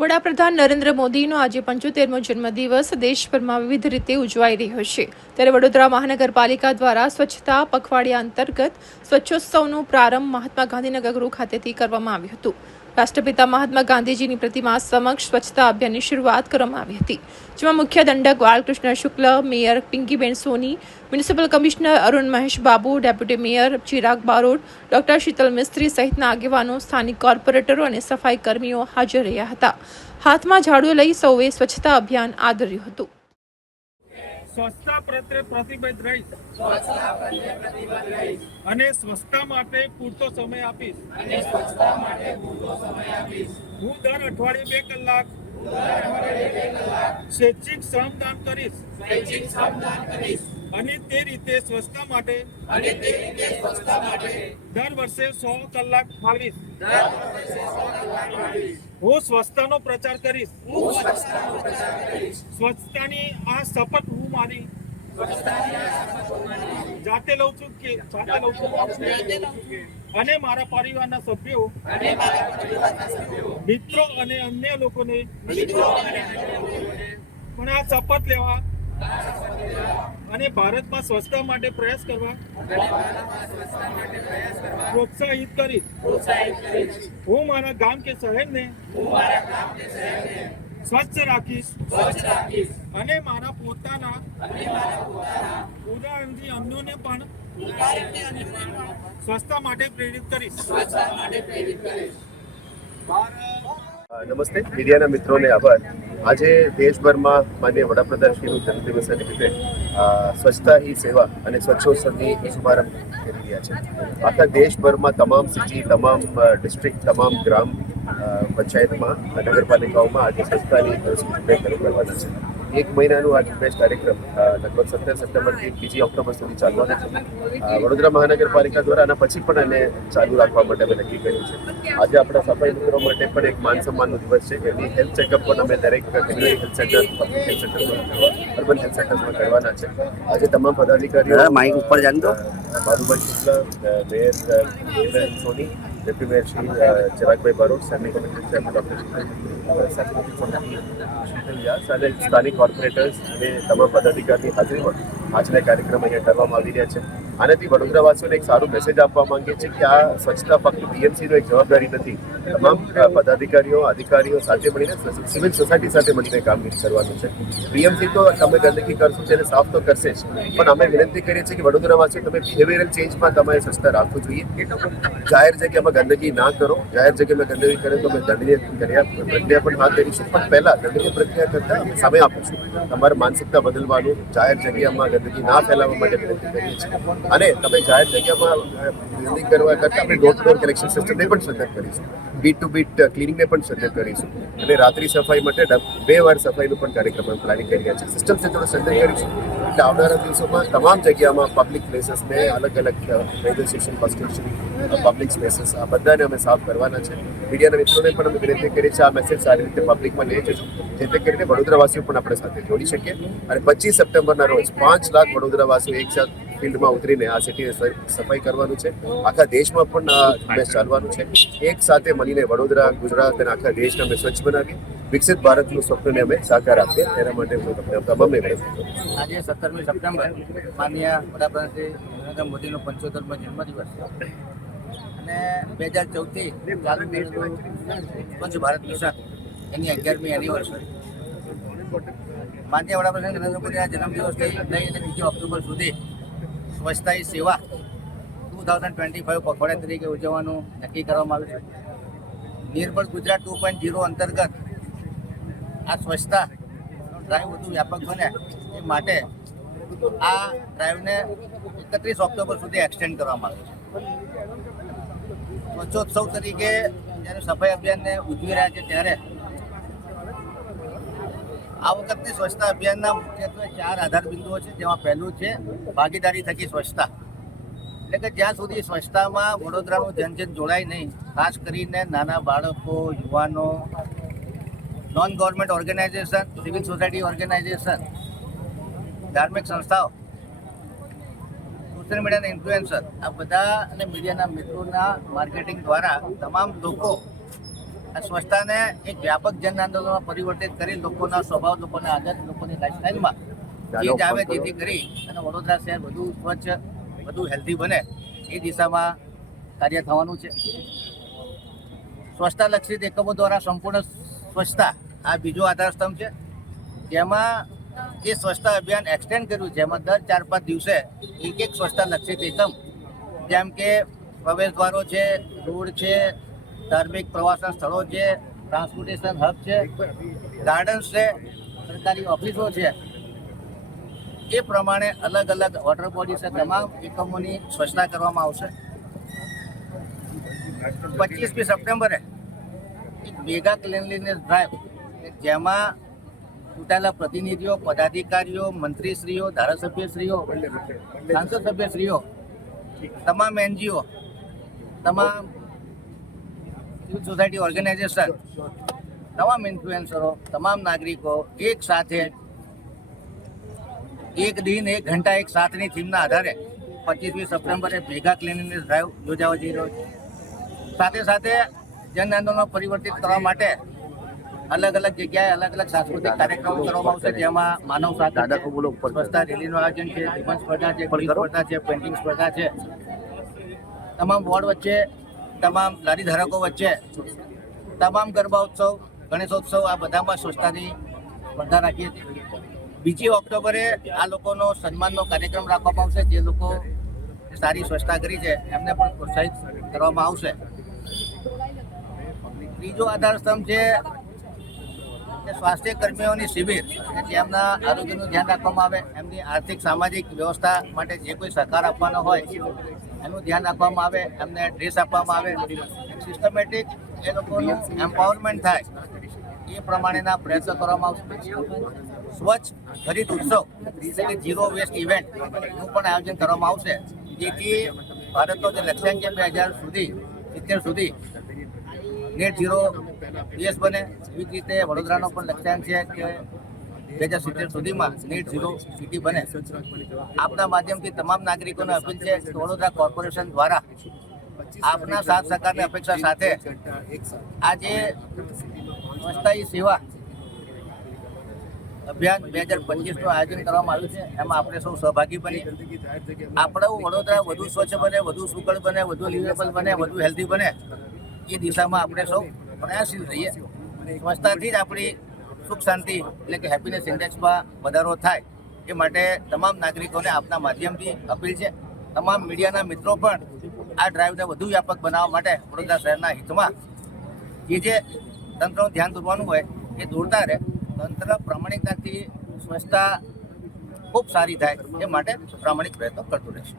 વડાપ્રધાન નરેન્દ્ર મોદીનો આજે પંચોતેરમો જન્મદિવસ દેશભરમાં વિવિધ રીતે ઉજવાઈ રહ્યો છે. ત્યારે વડોદરા મહાનગરપાલિકા દ્વારા સ્વચ્છતા પખવાડિયા અંતર્ગત સ્વચ્છોત્સવનો પ્રારંભ મહાત્મા ગાંધીનગર ગૃહ ખાતેથી કરવામાં આવ્યું હતું. રાષ્ટ્રપિતા મહાત્મા ગાંધીજીની પ્રતિમા સમક્ષ સ્વચ્છતા અભિયાનની શરૂઆત કરવામાં આવી હતી, જેમાં મુખ્ય દંડક Balkrishna Shukla, mayor Pinkiben Soni, municipal commissioner Arun Mahesh Babu, deputy mayor Chirag Barot doctor Sheetal Mistry સહિતના આગેવાનો, સ્થાનિક કોર્પોરેટરો અને સફાઈ કર્મીઓ હાજર રહ્યા હતા. હાથમાં ઝાડુ લઈ સૌએ સ્વચ્છતા અભિયાન આદર્યું હતું. સ્વચ્છતા પ્રત્યે પ્રતિબદ્ધ રહીશ અને સ્વચ્છતા માટે પૂરતો સમય આપીશ. હું દર અઠવાડિયે બે કલાક સ્વૈચ્છિક શ્રમદાન કરીશ. અને તે રીતે સ્વચ્છતા માટે દર વર્ષે સો કલાક ફાળવીશ. હું સ્વચ્છતાનો પ્રચાર કરીશ. સ્વચ્છતાની આ શપથ હું મારી જાતે લઉં છું કે જાતે લઉં છું? અને મારા પરિવારના સભ્યો મિત્રો અને અન્ય લોકોને પણ આ શપથ લેવા અને ભારતમાં સ્વચ્છતા માટે પ્રયાસ કરવા. પ્રોત્સાહિત કરીશ. હું મારા ગામ કે શહેરને સ્વચ્છ રાખીશ. અને મારા પોતાના ઉદાહરણથી અન્યોને પણ સ્વચ્છતા માટે પ્રેરિત કરીશ. નમસ્તે. મીડિયાના મિત્રોને આભાર. આજે દેશભરમાં માન્ય વડાપ્રધાનશ્રીનું જન્મદિવસ નિમિત્તે સ્વચ્છતા હી સેવા અને સ્વચ્છોત્સવની શુભારંભ કરી રહ્યા છે. આખા દેશભરમાં તમામ સિટી, તમામ ડિસ્ટ્રિક્ટ, તમામ ગ્રામ પંચાયતમાં નગરપાલિકાઓમાં આજે સ્વચ્છતાની શરૂ કરવાના છે. એક મહિનાનું આ ઝુંબેશ કાર્યક્રમ લગભગ સત્તર સપ્ટેમ્બરથી બીજી ઓક્ટોબર સુધી ચાલવાનો છે. વડોદરા મહાનગરપાલિકા દ્વારા આના પછી પણ એને ચાલુ રાખવા માટે અમે નક્કી કર્યું છે. આજે આપણા સફાઈ મિત્રો માટે પણ એક માન સન્માનનો દિવસ છે. એમની હેલ્થ ચેકઅપ પણ અમે દરેક community health centre public health centre urban health સેન્ટરમાં કરવાના છે. આજે તમામ પદાધિકારીઓ માઇક ઉપર જાણતો Bhanubhai Shukla mayor Soni deputy mayor Shri Chiragbhai Barot standing committee chairman doctor અને સ્થાનિક કોર્પોરેટર્સ અને તમામ પદાધિકારીની હાજરીમાં આજના કાર્યક્રમ અહીંયા કરવામાં આવી રહ્યા છે. આનાથી વડોદરાવાસીઓને એક સારું મેસેજ આપવા માંગીએ છીએ કે આ સ્વચ્છતા ફક્ત બીએમસીનો એક જવાબદારી નથી. તમામ પદાધિકારીઓ, અધિકારીઓ સાથે મળીને સિવિલ સોસાયટી સાથે મળીને કામગીરી કરવાનું છે. બીએમસી તો તમે ગંદકી કરશો તેને સાફ તો કરશે જ. પણ અમે વિનંતી કરીએ છીએ કે વડોદરાવાસીઓ, તમે બિહેવિયરલ ચેન્જમાં તમારે સ્વચ્છતા રાખવું જોઈએ. જાહેર જગ્યામાં ગંદકી ના કરો. જાહેર જગ્યામાં ગંદકી કરે તો અમે દંડનીય પ્રક્રિયા પ્રક્રિયા પણ હાથ ધરીશું. પણ પહેલાં દંડનીય પ્રક્રિયા કરતા સમય આપીશું. તમારે માનસિકતા બદલવાનું, જાહેર જગ્યામાં ગંદકી ના ફેલાવવા માટે વિનંતી કરીએ છીએ. અને તમે જાહેર જગ્યામાં બિલ્ડિંગ કરવા કરતાં આપણે ડોર ટુ ડોર કલેક્શન સિસ્ટમને પણ સજ્જત કરીશું. બીટ ટુ બીટ ક્લિનિંગને પણ સજ્જત કરીશું. અને રાત્રિ સફાઈ માટે બે વાર સફાઈનો પણ કાર્યક્રમ પ્લાનિંગ કરી રહ્યા છે સિસ્ટમ થોડું સજ્જત કરીશું. એટલે આવનારા દિવસોમાં તમામ જગ્યામાં પબ્લિક પ્લેસીસને અલગ અલગ railway station bus station public spaces આ બધાને અમે સાફ કરવાના છે. મીડિયાના મિત્રોને પણ અમે વિનંતી કરીએ છીએ, આ મેસેજ સારી રીતે પબ્લિકમાં લઈ જશું જેથી કરીને વડોદરાવાસીઓ પણ આપણે સાથે જોડી શકીએ. અને પચીસ સપ્ટેમ્બરના રોજ પાંચ લાખ વડોદરાવાસીઓ એક સાથ ફિલ્ડમાં ઉતરીને આ સિટીને સફાઈ કરવાનું છે. આખા દેશમાં પણ આ ઝુંબેશ ચાલવાનું છે. એક સાથે મળીને વડોદરા, ગુજરાત અને આખા દેશને અમે સ્વચ્છ બનાવી વિકસિત ભારતનું સ્વપ્નને અમે સાકાર આપીએ. તેના માટે હું તમને તમામને છું. આજે સત્તરમી સપ્ટેમ્બર માન્ય વડાપ્રધાન શ્રી નરેન્દ્ર મોદીનો પંચોતેરમો જન્મદિવસ અને બે હજાર ચૌદથી ચાલુ સ્વચ્છ ભારત મિશન, એની અગિયારમી એનિવર્સરી માન્ય વડાપ્રધાન નરેન્દ્ર મોદીના જન્મદિવસથી લઈ અને બીજી ઓક્ટોબર સુધી સ્વચ્છતા એ સેવા ટુ થાઉઝન્ડ ટ્વેન્ટી ફાઇવ પખવાડિયા તરીકે ઉજવવાનું નક્કી કરવામાં આવ્યું છે. નિર્ભર ગુજરાત ટુ પોઈન્ટ ઝીરો અંતર્ગત આ સ્વચ્છતા ડ્રાઈવ વધુ વ્યાપક બને એ માટે આ ડ્રાઈવને એકત્રીસ ઓક્ટોબર સુધી એક્સટેન્ડ કરવામાં આવ્યું છે. સ્વચ્છોત્સવ તરીકે જ્યારે સફાઈ અભિયાનને ઉજવી રહ્યા છે ત્યારે આ વખતની સ્વચ્છતા અભિયાનના મુખ્યત્વે ચાર આધાર બિંદુઓ છે, જેમાં પહેલું છે ભાગીદારી થકી સ્વચ્છતા. એટલે કે જ્યાં સુધી સ્વચ્છતામાં વડોદરાનું જનજન જોડાય નહીં, ખાસ કરીને નાના બાળકો, યુવાનો non government organisation civil society organisation ધાર્મિક સંસ્થાઓ સોશિયલ મીડિયાના ઇન્ફ્લુએન્સર આ બધા અને મીડિયાના મિત્રોના માર્કેટિંગ દ્વારા તમામ લોકો આ સ્વચ્છતાને એક વ્યાપક જન આંદોલનમાં પરિવર્તિત કરી લોકોના સ્વભાવ લોકોના આદત લોકોની લાઈફસ્ટાઈલમાં ચેન્જ આવે જેથી કરી અને વડોદરા શહેર વધુ સ્વચ્છ વધુ હેલ્ધી બને એ દિશામાં કાર્ય થવાનું છે. સ્વચ્છતા લક્ષિત એકમો દ્વારા સંપૂર્ણ સ્વચ્છતા આ બીજો આધાર સ્તંભ છે. જેમાં જે સ્વચ્છતા અભિયાન એક્સટેન્ડ કર્યું એમાં દર ચાર પાંચ દિવસે એક એક સ્વચ્છતા લક્ષિત એકમ જેમ કે પ્રવેશદ્વારો છે રોડ છે ધાર્મિક પ્રવાસન સ્થળો છે ટ્રાન્સપોર્ટેશન હબ છે ગાર્ડન્સ છે સરકારી ઓફિસો છે. એ પ્રમાણે અલગ અલગ વોટર બોડીઝ તમામ એકમોની સ્વચ્છતા કરવામાં આવશે. પચીસમી સપ્ટેમ્બરે એક મેગા ક્લિનલીનેસ ડ્રાઈવ જેમાં ચૂંટાયેલા પ્રતિનિધિઓ, પદાધિકારીઓ, મંત્રીશ્રીઓ, ધારાસભ્યશ્રીઓ, સાંસદ સભ્યશ્રીઓ, તમામ એનજીઓ, તમામ સિવિલ સોસાયટી ઓર્ગેનાઇઝેશન તમામ ઇન્ફ્લુએન્સરો તમામ નાગરિકો એક સાથે એક દિન એક ઘંટા એક સાથની થીમના આધારે પચીસમી સપ્ટેમ્બરે ભેગા ક્લિનિનેસ ડ્રાઈવ યોજાવા જઈ રહ્યો છે. સાથે સાથે જન આંદોલન પરિવર્તિત કરવા માટે અલગ અલગ જગ્યાએ અલગ અલગ સાંસ્કૃતિક કાર્યક્રમો કરવામાં આવશે. જેમાં માનવ સ્વચ્છતા રેલીનું આયોજન છે નિબંધ સ્પર્ધા છે સ્પર્ધા છે પેઇન્ટિંગ સ્પર્ધા છે. તમામ વોર્ડ વચ્ચે તમામ લારી ધારકો વચ્ચે તમામ ગરબા ઉત્સવ ગણેશોત્સવ આ બધામાં સ્વચ્છતાની સ્પર્ધા રાખીએ છીએ બીજી ઓક્ટોબરે આ લોકોનો સન્માનનો કાર્યક્રમ રાખવામાં આવશે. જે લોકો સારી સ્વચ્છતા કરી છે, એમને પણ પ્રોત્સાહિત કરવામાં આવશે. ત્રીજો આધારસ્તંભ છે સ્વાસ્થ્ય કર્મીઓની શિબિર કે જેમના આરોગ્યનું ધ્યાન રાખવામાં આવે, એમની આર્થિક, સામાજિક વ્યવસ્થા માટે જે કોઈ સહકાર આપવાનો હોય, એનું ધ્યાન રાખવામાં આવે, એમને ડ્રેસ આપવામાં આવે. સિસ્ટમેટિક એ લોકોનું એમ્પાવરમેન્ટ થાય, એ પ્રમાણેના પ્રયત્નો કરવામાં આવશે. સ્વચ્છ હરિત ઉત્સવ એટલે ઝીરો વેસ્ટ ઇવેન્ટનું પણ આયોજન કરવામાં આવશે. જેથી ભારતનો જે લક્ષ્યાંક છે, બે હજાર સુધી, સિત્તેર સુધી નેટ ઝીરો દેશ બને. એવી જ રીતે વડોદરાનો પણ લક્ષ્યાંક છે કે બે હજાર સિત્તેર સુધીમાં નેટ ઝીરો સિટી બને. આપના માધ્યમથી તમામ નાગરિકોને અપીલ છે કે વડોદરા કોર્પોરેશન દ્વારા આપના સાથ સહકારની અપેક્ષા સાથે આજે સ્વચ્છતા સેવા અભિયાન બે હજાર પચીસનું આયોજન કરવામાં આવ્યું છે. એમાં આપણે સૌ સહભાગી બની. આપણું વડોદરા વધુ સ્વચ્છ બને, વધુ સુકળ બને, વધુ લિવેબલ બને, વધુ હેલ્ધી બને. એ દિશામાં આપણે સૌ પ્રયાસશીલ રહીએ. સ્વચ્છતાથી જ આપણી સુખ, શાંતિ એટલે કે હેપીનેસ ઇન્ડેક્સમાં વધારો થાય એ માટે તમામ નાગરિકોને આપના માધ્યમથી અપીલ છે. તમામ મીડિયાના મિત્રો પણ આ ડ્રાઈવને વધુ વ્યાપક બનાવવા માટે વડોદરા શહેરના હિતમાં જે જે તંત્રનું ધ્યાન દોરવાનું હોય એ દોરતા રહે. તંત્ર પ્રામાણિકતાથી સ્વચ્છતા ખૂબ સારી થાય એ માટે પ્રામાણિક પ્રયત્નો કરતું રહેશે.